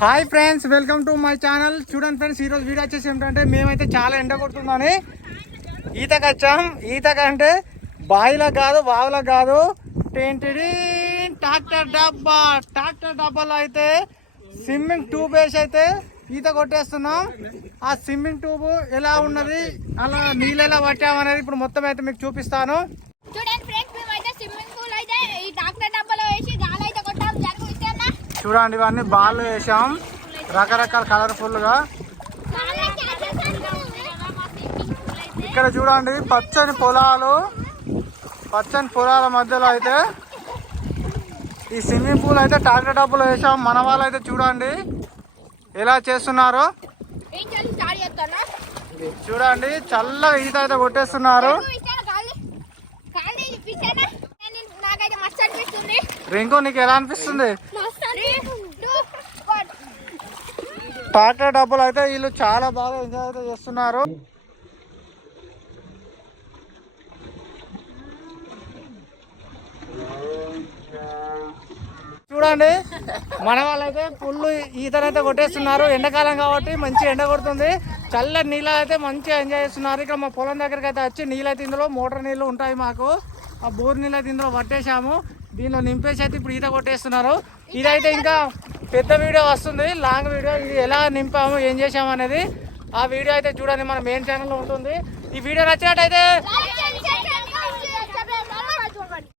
Hi friends welcome to my channel చూడండి friends ఈరోజు video వచ్చేసి ఏంటంటే మేమైతే చాలా ఎండ కొడుతుందని. ఈతకు వచ్చాం. ఈతకు అంటే బావిలో కాదు బావిలో కాదు. టేంటిడి ట్రాక్టర్ డబ్బా. ట్రాక్టర్ డబ్బాలో అయితే స్విమ్మింగ్ ట్యూబ్ వేసి అయితే ఈత కొట్టేస్తున్నాం. ఆ స్విమ్మింగ్ ట్యూబ్ ఎలా ఉన్నది అలా నీళ్ళు ఎలా పట్టామనేది ఇప్పుడు మొత్తం అయితే మీకు చూపిస్తాను చూడండి ఫ్రెండ్స్ మేమైతే స్విమ్మింగ్ పూల్ అయితే ఈ డాక్టర్ డబ్బాలో వేసి గాలి అయితే కొట్టాం జరుగు ఇచ్చేనా చూడండి ఇవన్నీ బాల్ వేసాం. రకరకాల కలర్ఫుల్గా. ఇక్కడ చూడండి పచ్చని పొలాలు. పచ్చని పొలాల మధ్యలో అయితే ఈ స్విమ్మింగ్ పూల్ అయితే ట్రాక్టర్ డబ్బులు వేసాం. మన వాళ్ళు అయితే చూడండి ఎలా చేస్తున్నారు. చూడండి చల్లగా ఈత అయితే కొట్టేస్తున్నారు. రింకు నీకు ఎలా అనిపిస్తుంది? టాటా డబ్బులు అయితే వీళ్ళు చాలా బాగా ఎంజాయ్ అయితే చేస్తున్నారు. చూడండి మన వాళ్ళైతే ఫుల్ ఈతనైతే కొట్టేస్తున్నారు. ఎండాకాలం కాబట్టి మంచి ఎండ కొడుతుంది. చల్ల నీళ్ళు అయితే మంచిగా ఎంజాయ్ చేస్తున్నారు. ఇక్కడ మా పొలం దగ్గరికి అయితే వచ్చి నీళ్ళు అయితే ఇందులో మోటార్ నీళ్ళు ఉంటాయి మాకు. ఆ బోర్ నీళ్ళు అయితే ఇందులో పట్టేశాము. దీనిలో నింపేసి అయితే ఇప్పుడు ఈత కొట్టేస్తున్నారు. ఇదైతే ఇంకా పెద్ద వీడియో వస్తుంది లాంగ్ వీడియో. ఇది ఎలా నింపాము ఏం చేసాము అనేది ఆ వీడియో అయితే చూడండి. మన మెయిన్ ఛానల్లో ఉంటుంది. ఈ వీడియో నచ్చినట్టయితే